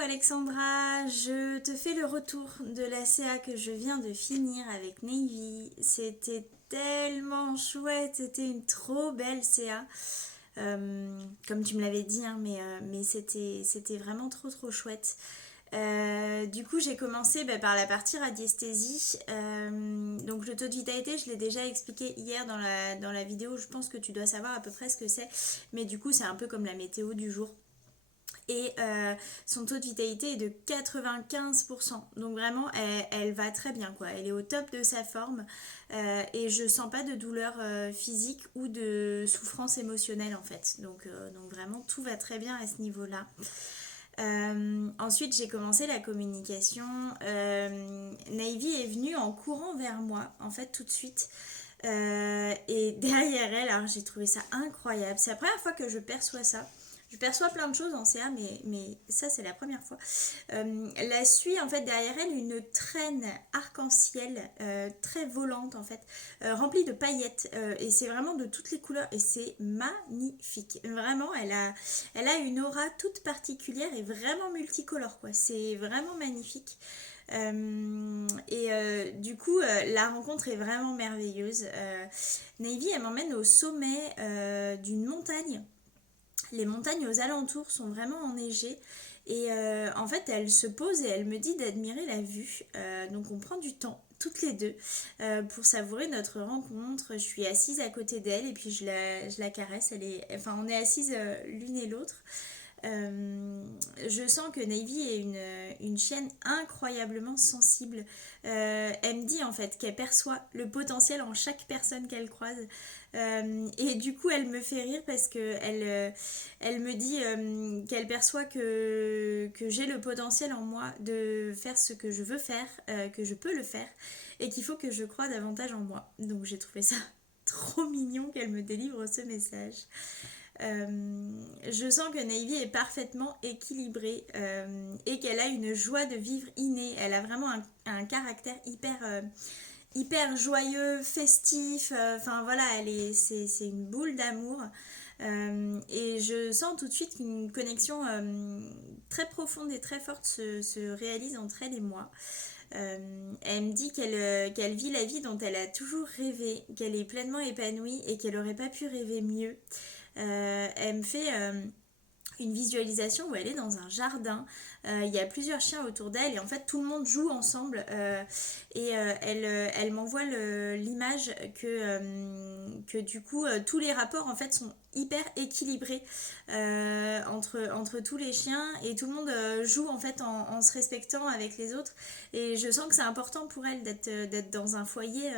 Alexandra, je te fais le retour de la CA que je viens de finir avec Navy. C'était tellement chouette, c'était une trop belle CA. Comme tu me l'avais dit, hein, mais c'était vraiment trop chouette. Du coup, j'ai commencé par la partie radiesthésie. Donc, le taux de vitalité, je l'ai déjà expliqué hier dans la vidéo. Je pense que tu dois savoir à peu près ce que c'est. Mais du coup, c'est un peu comme la météo du jour. Et son taux de vitalité est de 95%. Donc vraiment, elle va très bien, quoi. Elle est au top de sa forme. Et je sens pas de douleur physique ou de souffrance émotionnelle, en fait. Donc vraiment, tout va très bien à ce niveau-là. Ensuite, j'ai commencé la communication. Navy est venue en courant vers moi, en fait, tout de suite. Et derrière elle, alors j'ai trouvé ça incroyable. C'est la première fois que je perçois ça. Je perçois plein de choses en CA, mais ça, c'est la première fois. La suit, en fait, derrière elle, une traîne arc-en-ciel très volante, en fait, remplie de paillettes. Et c'est vraiment de toutes les couleurs. Et c'est magnifique. Vraiment, elle a une aura toute particulière et vraiment multicolore, quoi. C'est vraiment magnifique. Du coup, la rencontre est vraiment merveilleuse. Navy, elle m'emmène au sommet d'une montagne. Les montagnes aux alentours sont vraiment enneigées. Et en fait, elle se pose et elle me dit d'admirer la vue. Donc on prend du temps, toutes les deux, pour savourer notre rencontre. Je suis assise à côté d'elle et puis je la caresse. Enfin, on est assises l'une et l'autre. Je sens que Navy est une chienne incroyablement sensible. Elle me dit en fait qu'elle perçoit le potentiel en chaque personne qu'elle croise. Et du coup, elle me fait rire parce que elle me dit qu'elle perçoit que j'ai le potentiel en moi de faire ce que je veux faire, que je peux le faire, et qu'il faut que je croie davantage en moi. Donc j'ai trouvé ça trop mignon qu'elle me délivre ce message. Je sens que Navy est parfaitement équilibrée et qu'elle a une joie de vivre innée. Elle a vraiment un caractère hyper joyeux, festif. Enfin voilà, c'est une boule d'amour. Et je sens tout de suite qu'une connexion très profonde et très forte se réalise entre elle et moi. Elle me dit qu'elle vit la vie dont elle a toujours rêvé, qu'elle est pleinement épanouie et qu'elle n'aurait pas pu rêver mieux. Elle me fait une visualisation où elle est dans un jardin. Il y a plusieurs chiens autour d'elle et en fait tout le monde joue ensemble. Elle m'envoie l'image que du coup tous les rapports en fait sont hyper équilibrés entre tous les chiens et tout le monde joue en fait en se respectant avec les autres. Et je sens que c'est important pour elle d'être dans un foyer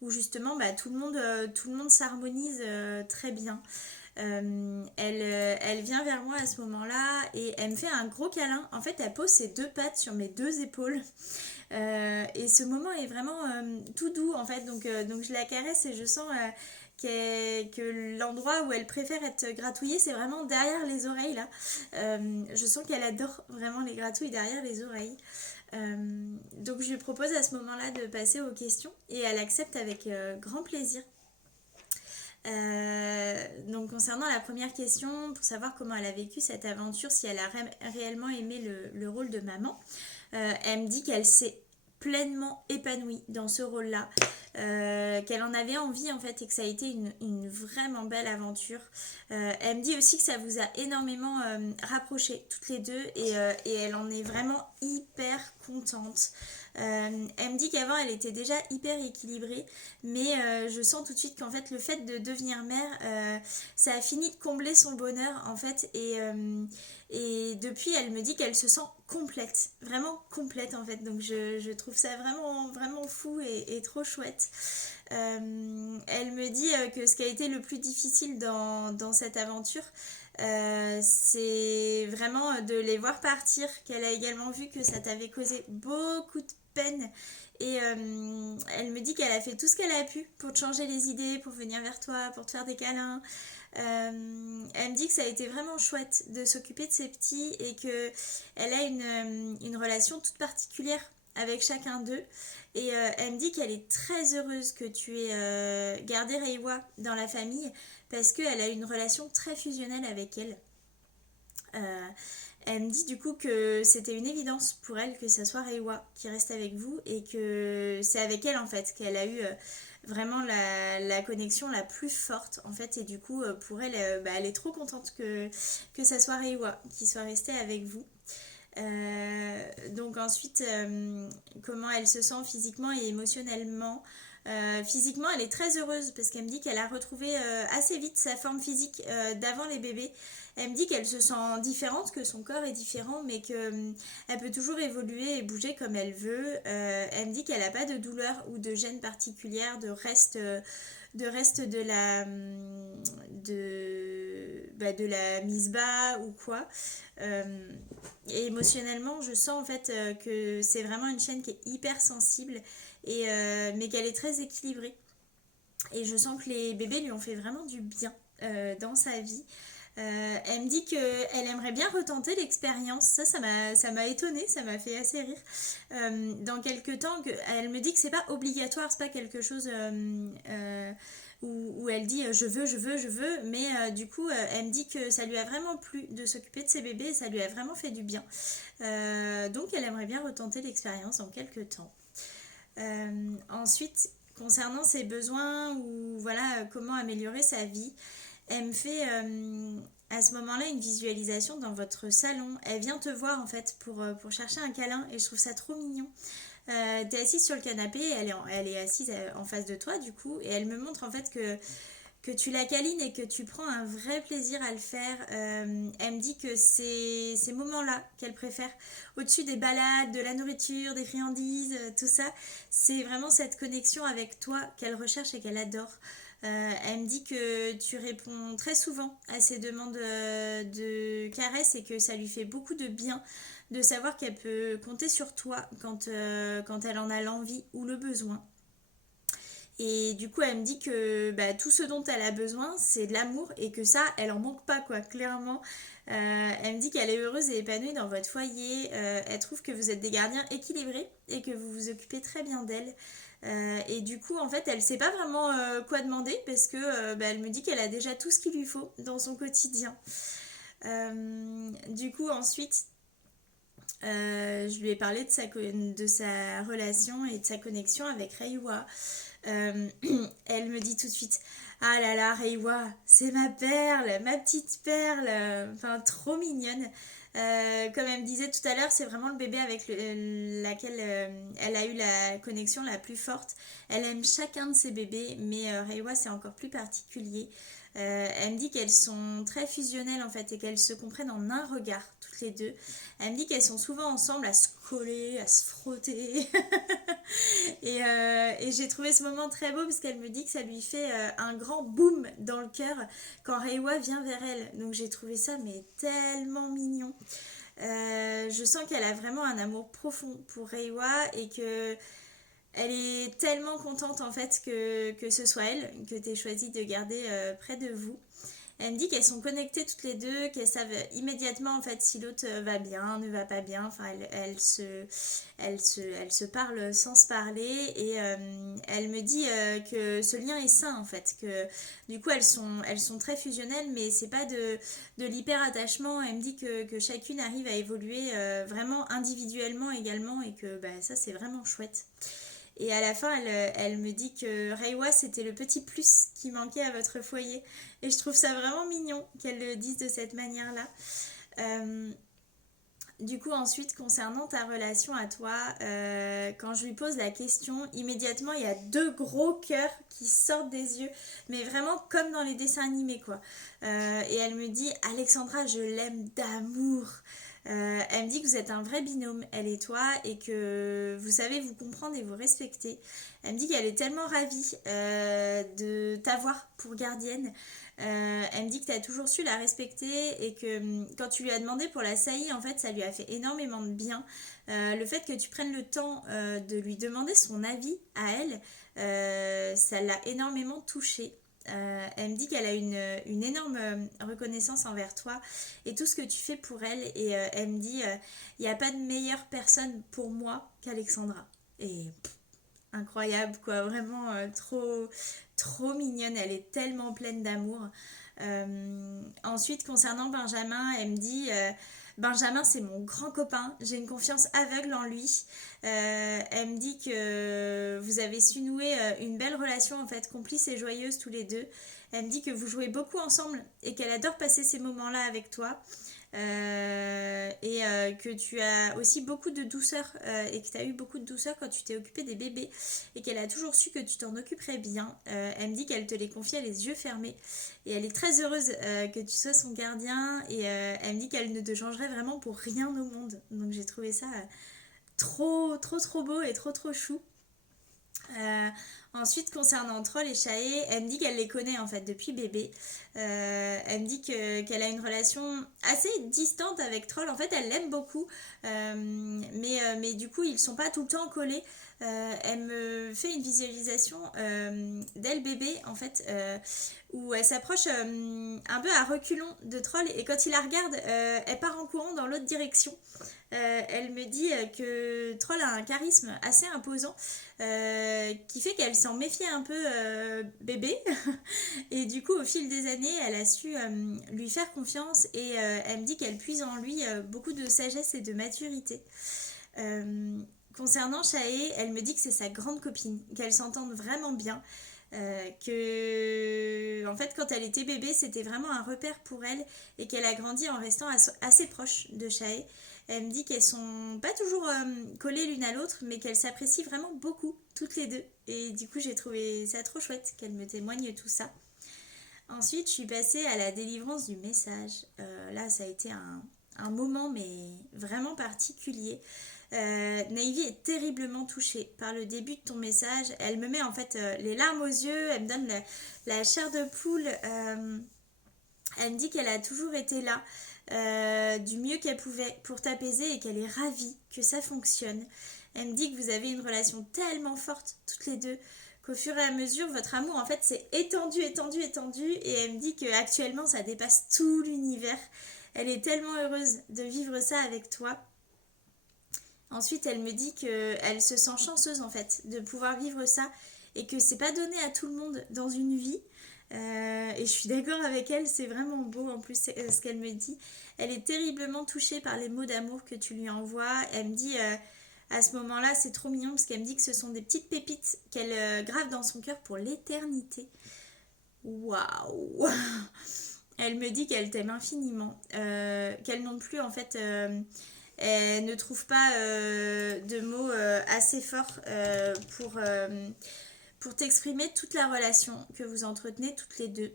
où justement tout le monde s'harmonise très bien. Elle vient vers moi à ce moment-là et elle me fait un gros câlin. En fait, elle pose ses deux pattes sur mes deux épaules. Et ce moment est vraiment tout doux en fait. Donc je la caresse et je sens que l'endroit où elle préfère être gratouillée, c'est vraiment derrière les oreilles là. Je sens qu'elle adore vraiment les gratouilles derrière les oreilles. Donc je lui propose à ce moment-là de passer aux questions et elle accepte avec grand plaisir. Donc concernant la première question, pour savoir comment elle a vécu cette aventure, si elle a réellement aimé le rôle de maman, elle me dit qu'elle s'est pleinement épanouie dans ce rôle-là, qu'elle en avait envie en fait et que ça a été une vraiment belle aventure. Elle me dit aussi que ça vous a énormément rapprochées toutes les deux et elle en est vraiment hyper contente. Elle me dit qu'avant elle était déjà hyper équilibrée, mais je sens tout de suite qu'en fait le fait de devenir mère, ça a fini de combler son bonheur en fait et depuis elle me dit qu'elle se sent complète, vraiment complète en fait. Donc je trouve ça vraiment fou et trop chouette. Elle me dit que ce qui a été le plus difficile dans cette aventure, c'est vraiment de les voir partir, qu'elle a également vu que ça t'avait causé beaucoup de peine et elle me dit qu'elle a fait tout ce qu'elle a pu pour te changer les idées, pour venir vers toi, pour te faire des câlins. Elle me dit que ça a été vraiment chouette de s'occuper de ses petits et que elle a une relation toute particulière avec chacun d'eux et elle me dit qu'elle est très heureuse que tu aies gardé Reiwa dans la famille parce qu'elle a une relation très fusionnelle avec elle. Elle me dit du coup que c'était une évidence pour elle que ça soit Reiwa qui reste avec vous et que c'est avec elle en fait qu'elle a eu vraiment la connexion la plus forte en fait et du coup pour elle, elle est trop contente que ça soit Reiwa qui soit resté avec vous. Donc ensuite, comment elle se sent physiquement et émotionnellement. Physiquement, elle est très heureuse parce qu'elle me dit qu'elle a retrouvé assez vite sa forme physique d'avant les bébés. Elle me dit qu'elle se sent différente, que son corps est différent, mais qu'elle peut toujours évoluer et bouger comme elle veut. Elle me dit qu'elle n'a pas de douleur ou de gêne particulière, de reste de la mise bas ou quoi. Euh, et émotionnellement, je sens en fait que c'est vraiment une chaîne qui est hyper sensible, mais qu'elle est très équilibrée. Et je sens que les bébés lui ont fait vraiment du bien dans sa vie. Elle me dit qu'elle aimerait bien retenter l'expérience. Ça m'a étonnée, ça m'a fait assez rire. Dans quelques temps, elle me dit que c'est pas obligatoire, c'est pas quelque chose où elle dit je veux, mais du coup, elle me dit que ça lui a vraiment plu de s'occuper de ses bébés et ça lui a vraiment fait du bien. Donc, elle aimerait bien retenter l'expérience dans quelques temps. Ensuite, concernant ses besoins ou voilà comment améliorer sa vie, elle me fait à ce moment-là une visualisation dans votre salon. Elle vient te voir en fait pour chercher un câlin et je trouve ça trop mignon. T'es assise sur le canapé, elle est assise en face de toi du coup et elle me montre en fait que tu la câlines et que tu prends un vrai plaisir à le faire. Elle me dit que c'est ces moments-là qu'elle préfère, au-dessus des balades, de la nourriture, des friandises, tout ça. C'est vraiment cette connexion avec toi qu'elle recherche et qu'elle adore. Elle me dit que tu réponds très souvent à ses demandes de caresses et que ça lui fait beaucoup de bien de savoir qu'elle peut compter sur toi quand elle en a l'envie ou le besoin. Et du coup, elle me dit que tout ce dont elle a besoin, c'est de l'amour et que ça, elle en manque pas, quoi, clairement. Elle me dit qu'elle est heureuse et épanouie dans votre foyer. Elle trouve que vous êtes des gardiens équilibrés et que vous vous occupez très bien d'elle. Et du coup, en fait, elle sait pas vraiment quoi demander parce que elle me dit qu'elle a déjà tout ce qu'il lui faut dans son quotidien. Du coup, ensuite, je lui ai parlé de sa relation et de sa connexion avec Reiwa. Euh, Elle me dit tout de suite: ah là là, Reiwa, c'est ma perle, ma petite perle, enfin trop mignonne. Comme elle me disait tout à l'heure, c'est vraiment le bébé avec laquelle elle a eu la connexion la plus forte. Elle aime chacun de ses bébés, mais Reiwa c'est encore plus particulier. Elle me dit qu'elles sont très fusionnelles en fait et qu'elles se comprennent en un regard toutes les deux. Elle me dit qu'elles sont souvent ensemble à se coller, à se frotter. Et j'ai trouvé ce moment très beau parce qu'elle me dit que ça lui fait un grand boom dans le cœur quand Reiwa vient vers elle. Donc j'ai trouvé ça mais tellement mignon. Je sens qu'elle a vraiment un amour profond pour Reiwa et que elle est tellement contente en fait que ce soit elle que tu aies choisi de garder près de vous. Elle me dit qu'elles sont connectées toutes les deux, qu'elles savent immédiatement en fait si l'autre va bien, ne va pas bien. Enfin, elles se parlent sans se parler et elle me dit que ce lien est sain en fait, que du coup elles sont très fusionnelles, mais c'est pas de l'hyper attachement. Elle me dit que chacune arrive à évoluer vraiment individuellement également et que ça c'est vraiment chouette. Et à la fin, elle me dit que Reiwa, c'était le petit plus qui manquait à votre foyer. Et je trouve ça vraiment mignon qu'elle le dise de cette manière-là. Euh, du coup, ensuite, concernant ta relation à toi, quand je lui pose la question, immédiatement, il y a deux gros cœurs qui sortent des yeux, mais vraiment comme dans les dessins animés, quoi. Et elle me dit: Alexandra, je l'aime d'amour. Elle me dit que vous êtes un vrai binôme, elle et toi, et que vous savez vous comprendre et vous respecter. Elle me dit qu'elle est tellement ravie de t'avoir pour gardienne. Elle me dit que tu as toujours su la respecter et que quand tu lui as demandé pour la saillie, en fait, ça lui a fait énormément de bien. Le fait que tu prennes le temps de lui demander son avis à elle, ça l'a énormément touchée. Elle me dit qu'elle a une énorme reconnaissance envers toi et tout ce que tu fais pour elle. Et elle me dit: il n'y a pas de meilleure personne pour moi qu'Alexandra. Et incroyable, quoi, vraiment trop, trop mignonne. Elle est tellement pleine d'amour. Ensuite, concernant Benjamin, elle me dit Benjamin, c'est mon grand copain, j'ai une confiance aveugle en lui. Elle me dit que vous avez su nouer une belle relation, en fait, complice et joyeuse tous les deux. Elle me dit que vous jouez beaucoup ensemble et qu'elle adore passer ces moments-là avec toi. Que tu as aussi beaucoup de douceur et que tu as eu beaucoup de douceur quand tu t'es occupé des bébés et qu'elle a toujours su que tu t'en occuperais bien. Elle me dit qu'elle te les confiait les yeux fermés et elle est très heureuse que tu sois son gardien et elle me dit qu'elle ne te changerait vraiment pour rien au monde. Donc j'ai trouvé ça trop beau et trop chou. Euh, Ensuite, concernant Troll et Chaé, elle me dit qu'elle les connaît en fait depuis bébé. Elle me dit qu'elle a une relation assez distante avec Troll. En fait, elle l'aime beaucoup, mais du coup, ils sont pas tout le temps collés. Elle me fait une visualisation d'elle bébé en fait, où elle s'approche un peu à reculons de Troll et quand il la regarde, elle part en courant dans l'autre direction. Elle me dit que Troll a un charisme assez imposant qui fait qu'elle s'en méfiait un peu bébé et du coup au fil des années elle a su lui faire confiance et elle me dit qu'elle puise en lui beaucoup de sagesse et de maturité. Concernant Chaé, elle me dit que c'est sa grande copine, qu'elles s'entendent vraiment bien. Que en fait quand elle était bébé c'était vraiment un repère pour elle et qu'elle a grandi en restant assez proche de Chaé. Elle me dit qu'elles sont pas toujours collées l'une à l'autre mais qu'elles s'apprécient vraiment beaucoup toutes les deux et du coup j'ai trouvé ça trop chouette qu'elle me témoigne tout ça. Ensuite je suis passée à la délivrance du message. Là ça a été un moment mais vraiment particulier. Navy est terriblement touchée par le début de ton message. Elle me met en fait les larmes aux yeux, elle me donne la chair de poule. Elle me dit qu'elle a toujours été là du mieux qu'elle pouvait pour t'apaiser et qu'elle est ravie que ça fonctionne. Elle me dit que vous avez une relation tellement forte toutes les deux qu'au fur et à mesure votre amour en fait s'est étendu et elle me dit qu'actuellement ça dépasse tout l'univers. Elle est tellement heureuse de vivre ça avec toi. Ensuite, elle me dit qu'elle se sent chanceuse en fait de pouvoir vivre ça et que c'est pas donné à tout le monde dans une vie. Et je suis d'accord avec elle, c'est vraiment beau en plus ce qu'elle me dit. Elle est terriblement touchée par les mots d'amour que tu lui envoies. Elle me dit à ce moment-là, c'est trop mignon parce qu'elle me dit que ce sont des petites pépites qu'elle grave dans son cœur pour l'éternité. Waouh! Elle me dit qu'elle t'aime infiniment, qu'elle non plus en fait. Elle ne trouve pas de mots assez forts pour t'exprimer toute la relation que vous entretenez toutes les deux.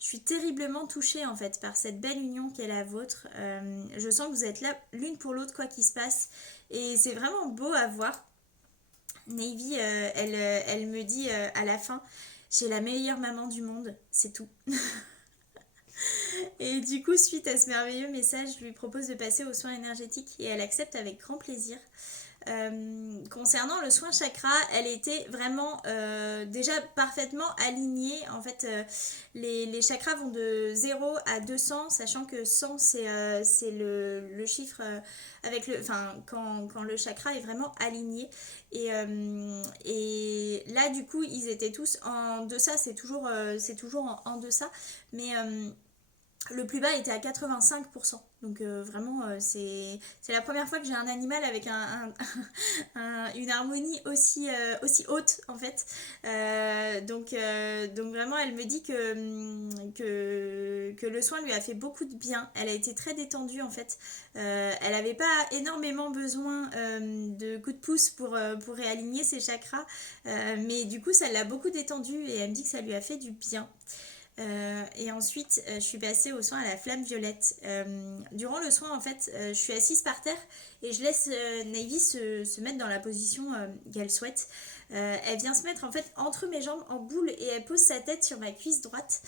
Je suis terriblement touchée en fait par cette belle union qu'est la vôtre. Je sens que vous êtes là l'une pour l'autre quoi qu'il se passe et c'est vraiment beau à voir. Navy, elle me dit à la fin, j'ai la meilleure maman du monde, c'est tout. Et du coup, suite à ce merveilleux message, je lui propose de passer aux soins énergétiques et elle accepte avec grand plaisir. Concernant le soin chakra, elle était vraiment déjà parfaitement alignée. En fait, les chakras vont de 0 à 200, sachant que 100 c'est le chiffre avec quand le chakra est vraiment aligné. Et là, du coup, ils étaient tous en deçà, c'est toujours en deçà, mais le plus bas était à 85%. Donc vraiment, c'est la première fois que j'ai un animal avec une harmonie aussi haute en fait. Donc vraiment, elle me dit que le soin lui a fait beaucoup de bien. Elle a été très détendue en fait. Elle n'avait pas énormément besoin de coups de pouce pour réaligner ses chakras. Mais du coup, ça l'a beaucoup détendue et elle me dit que ça lui a fait du bien. Et ensuite je suis passée au soin à la flamme violette. Durant le soin en fait je suis assise par terre et je laisse Navy se mettre dans la position qu'elle souhaite. Elle vient se mettre en fait entre mes jambes en boule et elle pose sa tête sur ma cuisse droite.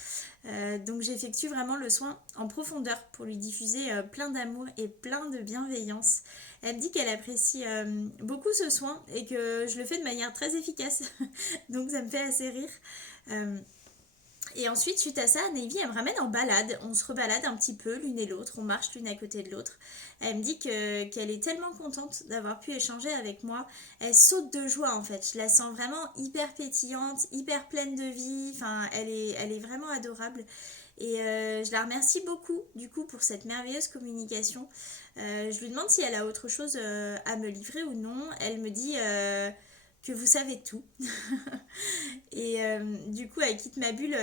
Donc j'effectue vraiment le soin en profondeur pour lui diffuser plein d'amour et plein de bienveillance. Elle me dit qu'elle apprécie beaucoup ce soin et que je le fais de manière très efficace. Donc ça me fait assez rire. Et ensuite, suite à ça, Navy, elle me ramène en balade. On se rebalade un petit peu l'une et l'autre. On marche l'une à côté de l'autre. Elle me dit qu'elle est tellement contente d'avoir pu échanger avec moi. Elle saute de joie en fait. Je la sens vraiment hyper pétillante, hyper pleine de vie. Enfin, elle est vraiment adorable. Et je la remercie beaucoup du coup pour cette merveilleuse communication. Je lui demande si elle a autre chose à me livrer ou non. Elle me dit que vous savez tout. Et du coup, elle quitte ma bulle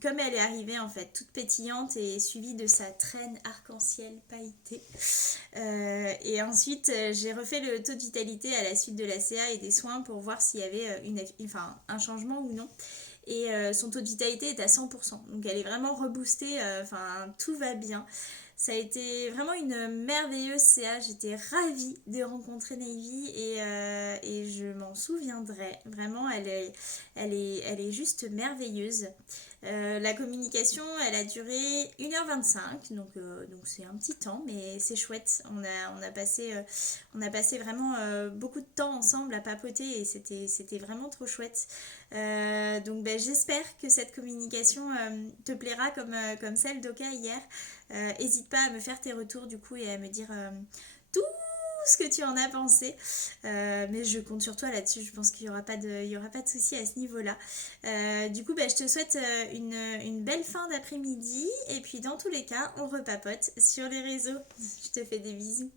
comme elle est arrivée en fait, toute pétillante et suivie de sa traîne arc-en-ciel pailletée. Et ensuite, j'ai refait le taux de vitalité à la suite de la CA et des soins pour voir s'il y avait un changement ou non. Et son taux de vitalité est à 100%. Donc elle est vraiment reboostée, tout va bien. Ça a été vraiment une merveilleuse CA. J'étais ravie de rencontrer Navy et je m'en souviendrai. Vraiment, elle est juste merveilleuse. La communication, elle a duré 1h25, donc c'est un petit temps, mais c'est chouette. On a passé vraiment beaucoup de temps ensemble à papoter et c'était vraiment trop chouette. Donc ben, j'espère que cette communication te plaira comme celle d'Oka hier. Hésite pas à me faire tes retours du coup et à me dire tout ce que tu en as pensé. Mais je compte sur toi là-dessus, je pense qu'il n'y aura pas de souci à ce niveau-là. Du coup, bah, je te souhaite une belle fin d'après-midi et puis dans tous les cas, on repapote sur les réseaux. Je te fais des bisous.